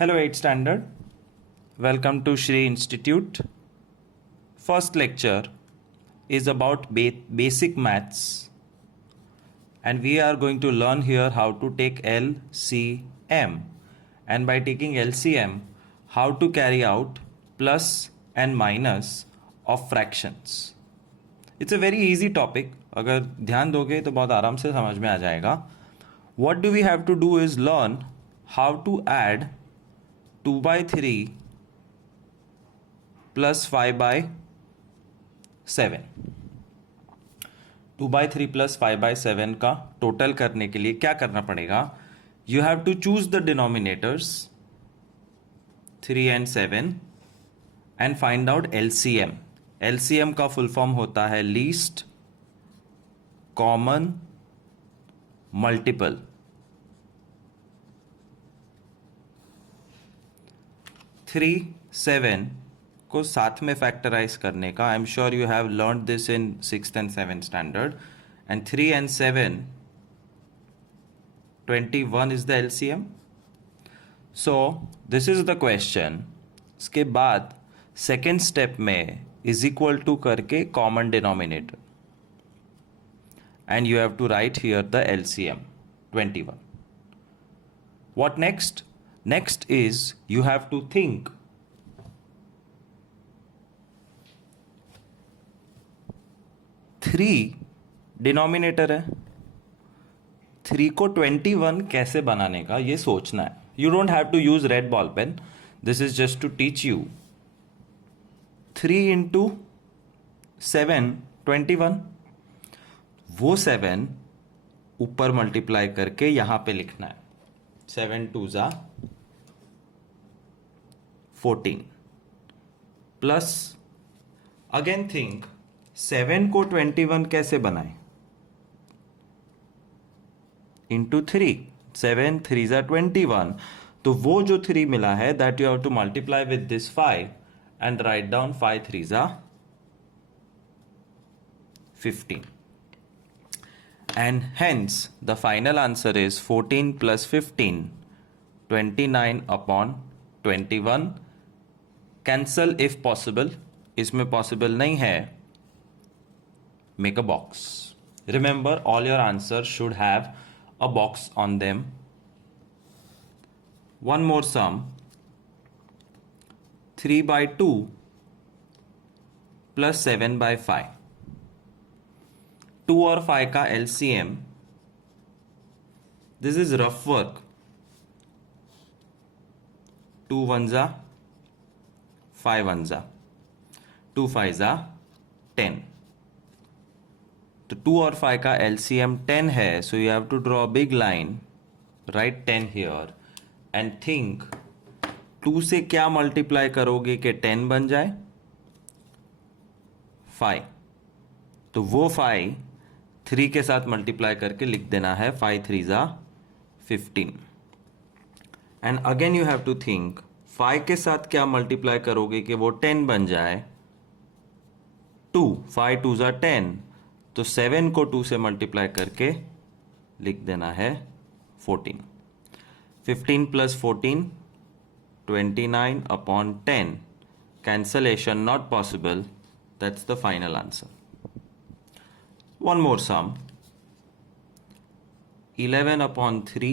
Hello 8th standard. Welcome to Shri Institute. First lecture is about basic maths, and we are going to learn here how to take LCM, and by taking LCM how to carry out plus and minus of fractions. It's a very easy topic. अगर ध्यान दोगे तो बहुत आराम से समझ में आ जाएगा. What do we have to do is learn how to add 2 by 3 plus 5 by 7. 2 by 3 plus 5 by 7 का टोटल करने के लिए क्या करना पड़ेगा? You have to choose the denominators 3 and 7 and find out LCM. LCM का फुल फॉर्म होता है least common multiple. Three seven को साथ में फैक्टराइज करने का, I am sure you have learn this in 6th and 7th standard. And 3 and 7 21 is the LCM. So this is the question. इसके बाद सेकेंड स्टेप में इज इक्वल टू करके common denominator, and you have to write here the LCM 21. What next? Next is you have to think three denominator है, 3 को 21 कैसे बनाने का ये सोचना है. You don't have to use red ball pen. This is just to teach you. 3 into 7 21. वो 7 ऊपर मल्टीप्लाई करके यहां पे लिखना है. 7 2 जा 14 प्लस अगेन थिंक 7 को 21 कैसे बनाए. इंटू 3. 7 3 जा 21. तो वो जो 3 मिला है that you have to multiply with this 5 and write down 5 3 जा 15. And hence the final answer is 14 plus 15, 29 upon 21. Cancel if possible. इसमें possible नहीं है. Make a box. Remember, all your answers should have a box on them. One more sum. 3 by 2 plus 7 by 5. 2 और 5 का LCM. This is rough work. 2 1 जा 5 1 जा 2 5 जा 10. तो 2 और 5 का LCM 10 है. So you have to draw big line, write 10 here and think 2 से क्या मल्टीप्लाई करोगे कि 10 बन जाए. 5. तो वो 5 3 के साथ मल्टीप्लाई करके लिख देना है. 5 3 जा 15. And again you have to think 5 के साथ क्या मल्टीप्लाई करोगे कि वो 10 बन जाए. 2. 5 2 जा 10. तो 7 को 2 से मल्टीप्लाई करके लिख देना है 14. 15 plus 14 29 upon 10. Cancellation not possible. That's the final answer. One more sum. 11 upon 3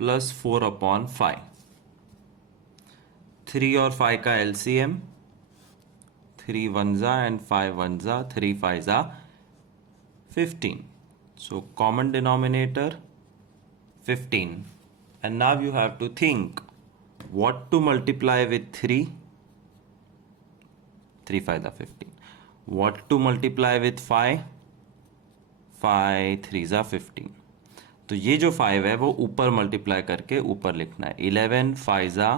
plus 4 upon 5. 3 और 5 का LCM. 3 1 जा and 5 1 जा 3 5 जा 15. So common denominator 15. And now you have to think what to multiply with 3. 3 5 जा 15. What to multiply with 5? 5 3 जा 15. तो ये जो 5 है वो ऊपर मल्टीप्लाई करके ऊपर लिखना है. 11 5 जा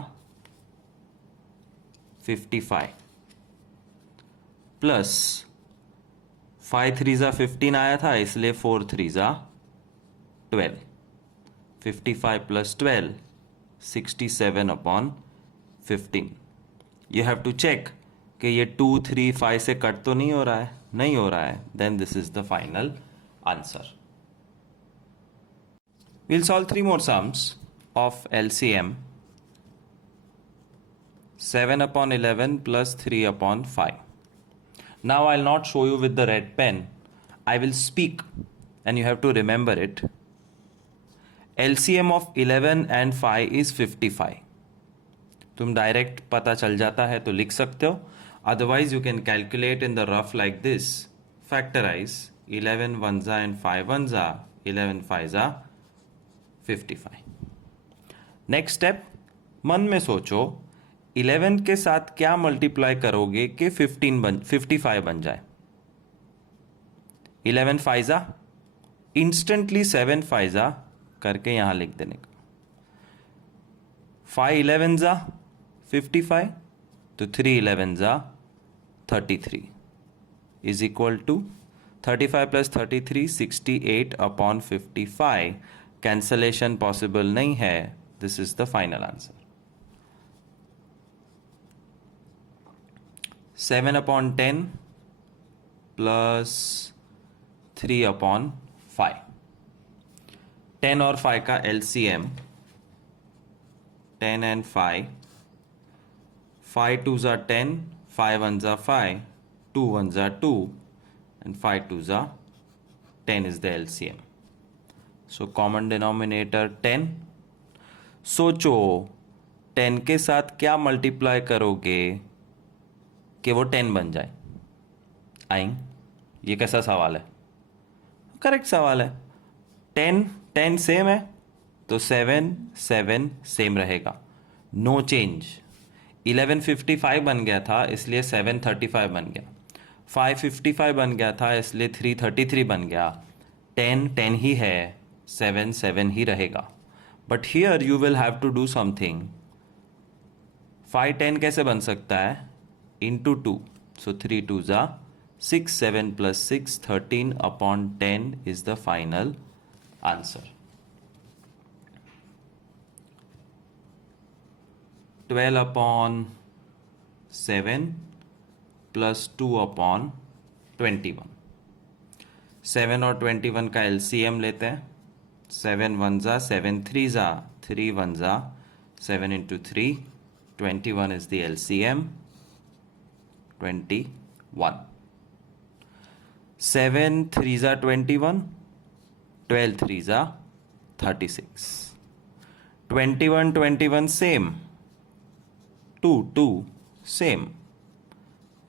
55 प्लस 5 3 जा 15 आया था इसलिए 4 3 जा 12. 55 plus 12 67 upon 15. You have to check कि ये 2 3 5 से कट तो नहीं हो रहा है. नहीं हो रहा है. Then this is the final answer. We'll solve 3 more sums of LCM. 7/11 plus 3/5. Now I'll not show you with the red pen. I will speak and you have to remember it. LCM of 11 and 5 is 55. तुम direct पता चल जाता है तो लिख सकते हो. Otherwise you can calculate in the rough like this. Factorize 11 ones and 5 ones, 11 fives 55. Next step, मन में सोचो 11 के साथ क्या मल्टीप्लाई करोगे कि 55 बन जाए. 11 फाइजा, इंस्टेंटली 7 फाइजा करके यहां लिख देने का. 5 11 जा 55, तो 3 11 जा 33 is equal to 35 plus 33 68/55. Cancellation possible नहीं है. This is the final answer. 7/10 plus 3/5. 10 और 5 का LCM 10 and 5. 5 2s are 10, 5 1s are 5, 2 1s are 2, and 5 2s are 10 is the LCM. So common denominator 10. सोचो 10 के साथ क्या मल्टीप्लाई करोगे कि वो 10 बन जाए. आएंगे, ये कैसा सवाल है? करेक्ट सवाल है. 10 10 सेम है तो 7 7 सेम रहेगा. No change. 11 55 बन गया था इसलिए 7 35 बन गया. 5 55 बन गया था इसलिए 3 33 बन गया. 10 10 ही है, 7 7 ही रहेगा. But here you will have to do something. 5 10 कैसे बन सकता है? Into 2. So 3 2s are 6, 7 plus 6 13/10 is the final answer. 12/7 plus 2/21. 7 और 21 का LCM लेते हैं. 7 1s are 7 3s are 3 1s are 7 into 3. 21 is the LCM. 21. 7 3s are 21. 12 3s are 36. 21 21 same. 2 2 same.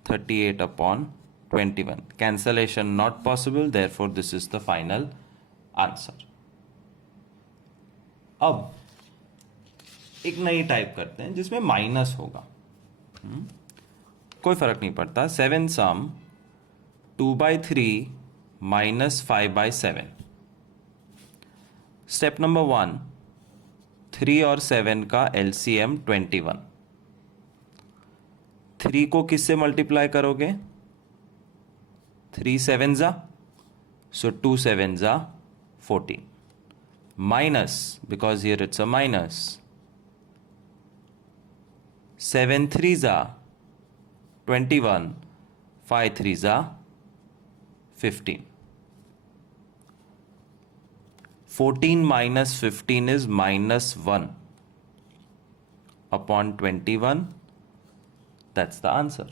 38/21. Cancellation not possible, therefore this is the final answer. अब एक नई type करते हैं जिसमें माइनस होगा. कोई फर्क नहीं पड़ता. 7 सम 2/3 minus 5/7. स्टेप नंबर 1, 3 और 7 का LCM 21. 3 को किससे मल्टीप्लाई करोगे? 3 7s are, so 2 7s are 14. Minus, because here it's a minus. 7 3s are 21, 5 3s are 15. 14 minus 15 is -1/21. That's the answer.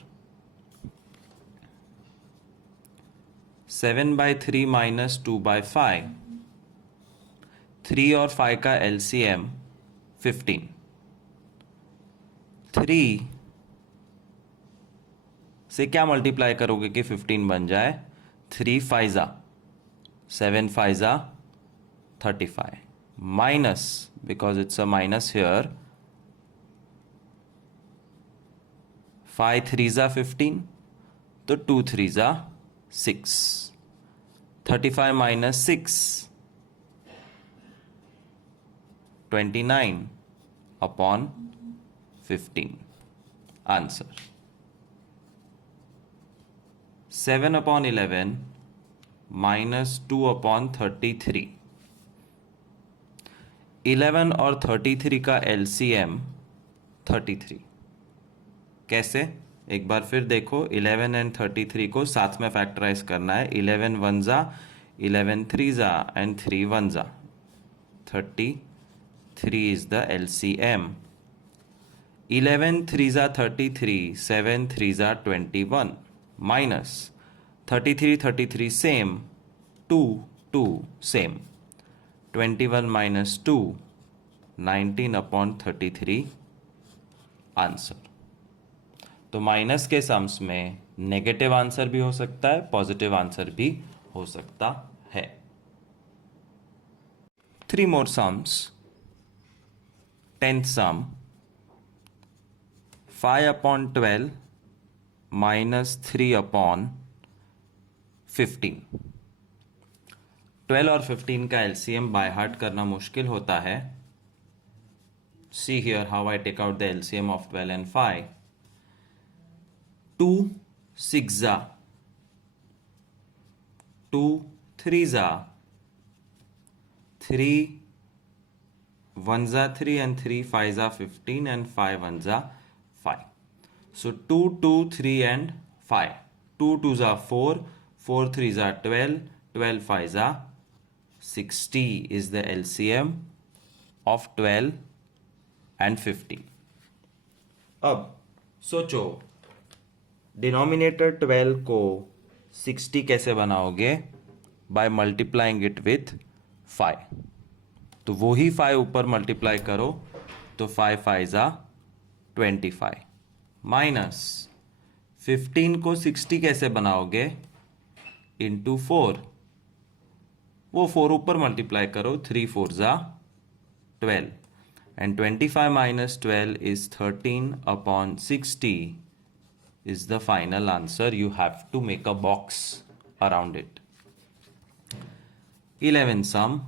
7/3 minus 2/5. 3 और 5 का LCM 15. 3 से क्या मल्टीप्लाई करोगे कि 15 बन जाए? 3 5s are 7 5s are 35. Minus, because it's a minus here, 5 3s are 15, तो 2 3s are 6. 35 minus 6, 29/15. Answer. 7/11 minus 2/33. 11 और 33 का LCM 33. कैसे? एक बार फिर देखो. 11 एंड 33 को साथ में फैक्टराइज करना है. 11 1s are, 11 3s are and 3 1s are. 33 is the LCM. 11 3 जा 33, 7 3 जा 21, minus 33 33 same, 2 2 same, 21 minus 2, 19 upon 33 answer. तो माइनस के सम्स में नेगेटिव आंसर भी हो सकता है, पॉजिटिव आंसर भी हो सकता है। 3 more sums. 10th sum, 5 upon 12 minus 3 upon 15। 12 और 15 का एलसीएम बाय हार्ट करना मुश्किल होता है। See here how I take out the LCM of 12 and 5. 2 6 जा, 2 3 जा, 3 1 जा 3 and 3 5 जा 15 and 5 1 जा 5. So 2 2 3 and 5. 2 2 जा 4, 4 3 जा 12, 12 5 जा 60 is the LCM of 12 and 15. अब सोचो डिनोमिनेटर 12 को 60 कैसे बनाओगे? By multiplying it with 5। तो वो ही 5 ऊपर मल्टीप्लाई करो तो 5 5 जा 25 माइनस 15 को 60 कैसे बनाओगे? इंटू 4। वो 4 ऊपर मल्टीप्लाई करो, 3 4 जा 12 and 25 minus 12 is 13 upon 60 is the final answer. You have to make a box around it. 11 sum,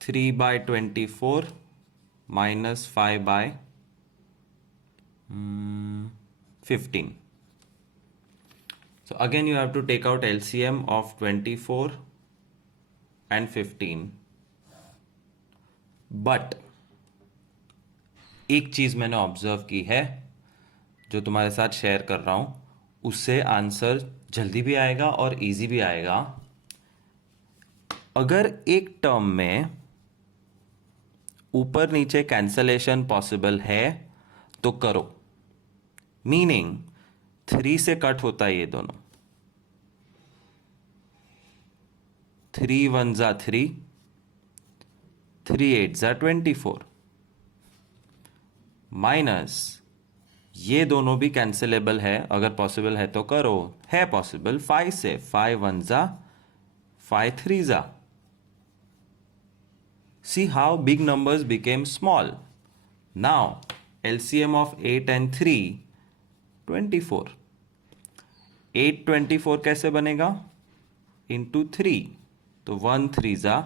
3 by 24 minus 5 by 15. So again you have to take out LCM of 24 and 15. But एक चीज मैंने observe की है जो तुम्हारे साथ share कर रहा हूं, उससे आंसर जल्दी भी आएगा और इजी भी आएगा। अगर एक टर्म में ऊपर नीचे कैंसलेशन पॉसिबल है तो करो। मीनिंग 3 से कट होता है ये दोनों। 3 1 जा 3, 3 8 जा 24 माइनस ये दोनों भी कैंसिलेबल है, अगर पॉसिबल है तो करो। है पॉसिबल 5 से, 5 1 जा 5 3 जा। See how big numbers became small. Now LCM of 8 and 3 24। 8 24 कैसे बनेगा? इंटू 3, तो 1 3 जा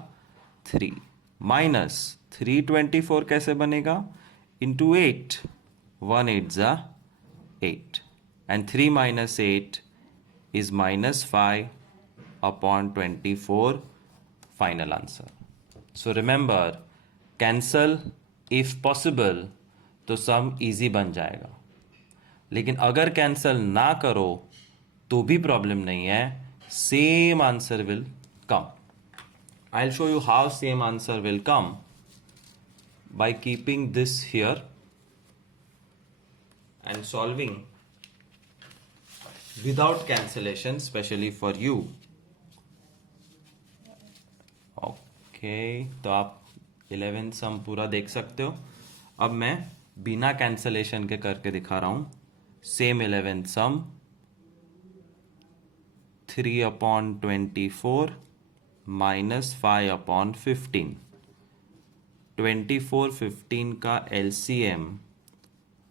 3 माइनस 3 24 कैसे बनेगा? इंटू 8, 1 8 जा 8 and 3 minus 8 is minus 5 upon 24 final answer. So remember, cancel if possible तो सम इजी बन जाएगा, लेकिन अगर कैंसल ना करो तो भी प्रॉब्लम नहीं है, same answer will come. I'll show you how same answer will come by keeping this here and solving without cancellation, especially for you. Okay, तो आप 11 सम पूरा देख सकते हो। अब मैं बिना कैंसलेशन के करके दिखा रहा हूं। सेम 11 सम, 3 upon 24 minus 5 upon 15। 24 15 का LCM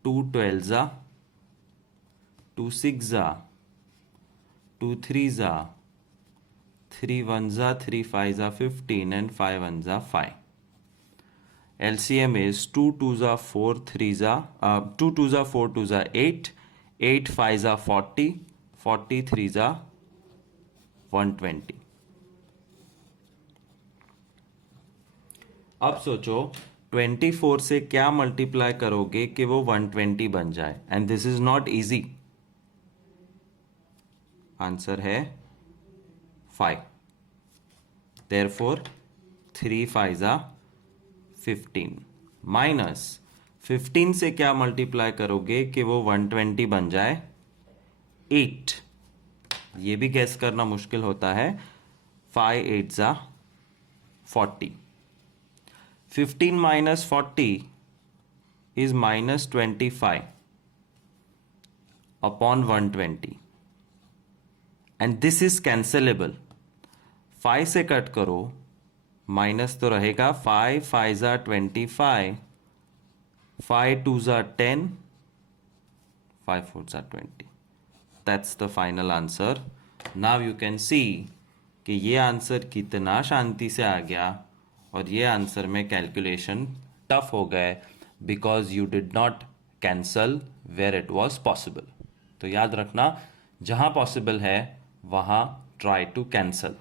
2 12 जा, 2 6 जा, 2 3 जा, 3 1 जा, 3 5 जा 15 and 5 1 जा 5। LCM is 2 2 जा 4 3 जा 2 2 जा 4 2 जा 8, 8 5 जा 40, 40 3 जा 120। अब सोचो 24 से क्या मल्टीप्लाई करोगे कि वो 120 बन जाए, and this is not easy. Answer है 5। देयरफॉर 3 5 जा 15 माइनस 15 से क्या मल्टीप्लाई करोगे कि वो 120 बन जाए 8। ये भी गैस करना मुश्किल होता है। 5 8 जा 40। 15 minus 40 is minus 25 upon 120 and this is cancelable। 5 से कट करो, माइनस तो रहेगा। 5 5 जा 25, 5 2 जा 10, 5 4 जा 20। That's the final answer। Now you can see कि ये आंसर कितना शांति से आ गया और ये आंसर में कैलकुलेशन टफ हो गए because you did not cancel where it was possible. तो याद रखना, जहाँ पॉसिबल है वहाँ ट्राई टू कैंसल।